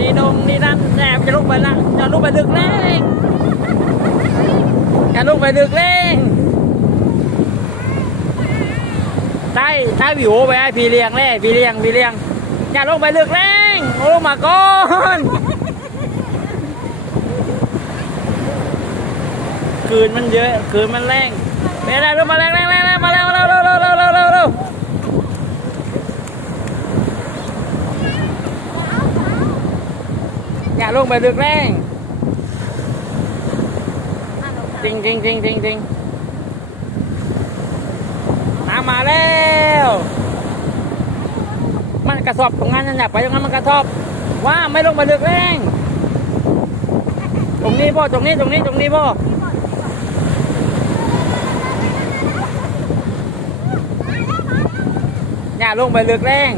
นี่นงนี่นั่นแอบจะลุกไปละจะลุกไปลึกแรงจะลุกไปลึกแรงใช่ใช่วิวไปไอ้พี่เลี้ยงแล่พี่เลี้ยงพี่เลี้ยงอย่าลงไปลึกแรงโอ้ลงมาก่อนคืนมันเยอะคืนมันแรงไปได้ลงมาแรงแรงแรงแรงมาแล้วเร็วเร็วเร็วเร็วเร็วเร็วเร็ว อย่าลงไปลึกแรงจริงจริงจริงจริงจริงน้ำมาแล้ว มันกระสอบตรงนั้นนั่นอยากไปตรงนั้นมันกระสอบว่าไม่ลงไปลึกแรงตรงนี้พ่อตรงนี้ตรงนี้ตรงนี้พ่ออย่าลงไปลึกแรง